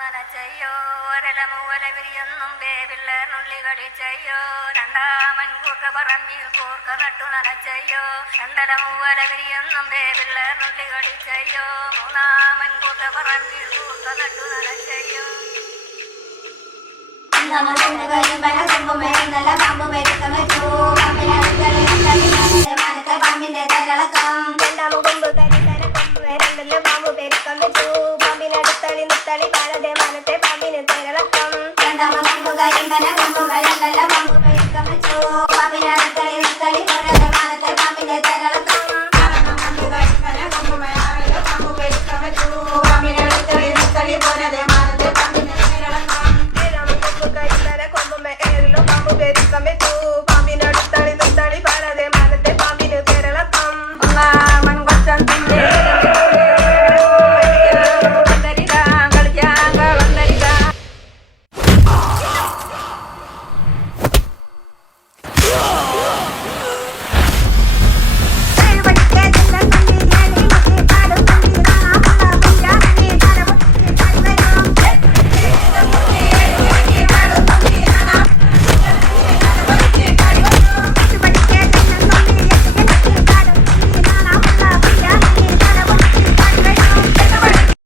നനച്ചയ്യോ ഒരലമൂല വിരിയൊന്നും വേവിള്ളേർന്നുള്ളി കളിച്ചയ്യോ രണ്ടാമൻ കൂർക്ക പറമ്പിൽ കൂർക്ക നട്ടു നനച്ചയ്യോ രണ്ടലമൂല വിരിയൊന്നും വേവിള്ളേർന്നുള്ളി കളിച്ചയ്യോ മൂന്നാമൻ കൂർക്ക പറമ്പിൽ കൂർക്ക നട്ടു നനച്ചയ്യോ പാമ്പിന്റെ തലളക്കം രണ്ടാമൻ കൊമ്പ് രണ്ടല്ല പാമ്പ് പെരുക്കം വെച്ചു പാമ്പിനടുത്തളി നിത്തളി പാലതെ മനത്തെ പാമ്പിന് തേരളക്കം രണ്ടാമൻ കൊമ്പ് കരിമ്പന കൊമ്പുകൾ രണ്ടല്ല